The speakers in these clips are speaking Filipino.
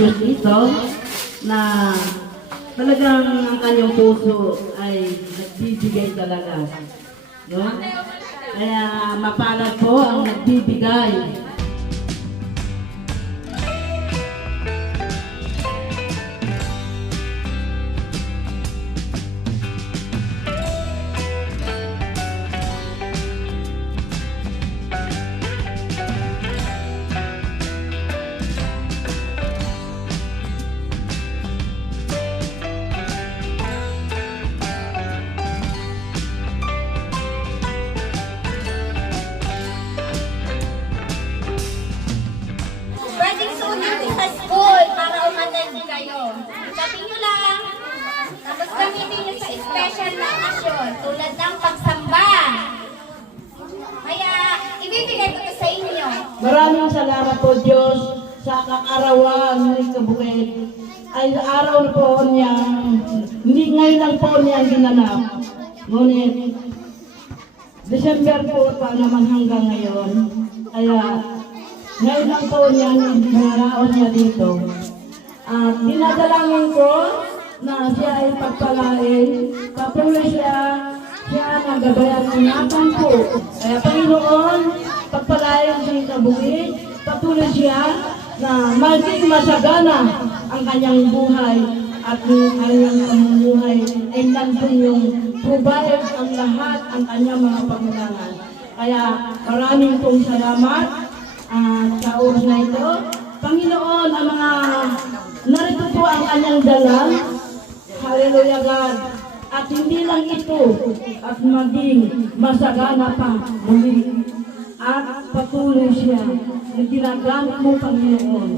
Diyos ito na talagang ang kanyang puso ay nagbibigay talaga. No? Kaya mapalad po ang nagbibigay. Sa school para umattend kayo. Sabi lang, tapos gamitin nyo sa special na okasyon tulad ng pagsamba. Kaya, ibibigay ko sa inyo. Maraming salamat po Diyos sa kakarawan ng kabukid. Ay araw po niya, hindi ngayon lang po niya ginanap. Ngunit, December po pa naman hanggang ngayon. Kaya, ngayon lang po niya naraon niya dito. At dinadalangin ko na siya ay pagpalain. Patuloy siya, siya nagabayan ng napan po. Kaya Panginoon, pagpalain sa kabukid, patuloy siya na maging masagana ang kanyang buhay at yung kanyang pamumuhay ay nandun yung provide ang lahat ang kanyang mga pangangailangan. Kaya maraming pong salamat ah, sa oras na ito. Panginoon, ang mga narito po ang kanyang dala. Hallelujah God. At hindi lang ito at maging masagana pa muli. At patuloy siya na ginagamit mo Panginoon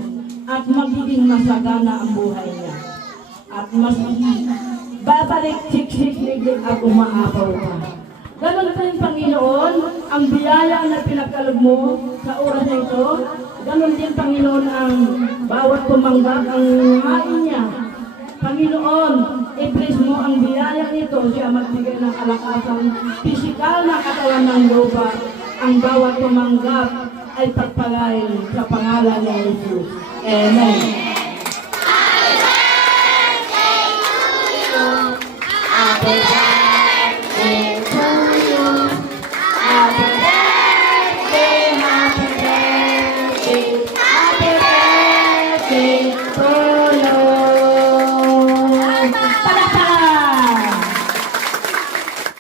at magiging masagana ang buhay niya. At mas babalik siksik at umaapaw ka. Ganon din, Panginoon, ang biyaya na pinagkalog mo sa oras na ito. Ganon din, Panginoon, ang bawat tumanggap ang hain niya. Panginoon, i-bless mo ang biyaya nito siya magbigay ng kalakasan, pisikal na katawan ng lupa. Ang bawat tumanggap ay pagpalain sa pangalan ni Jesus. Amen.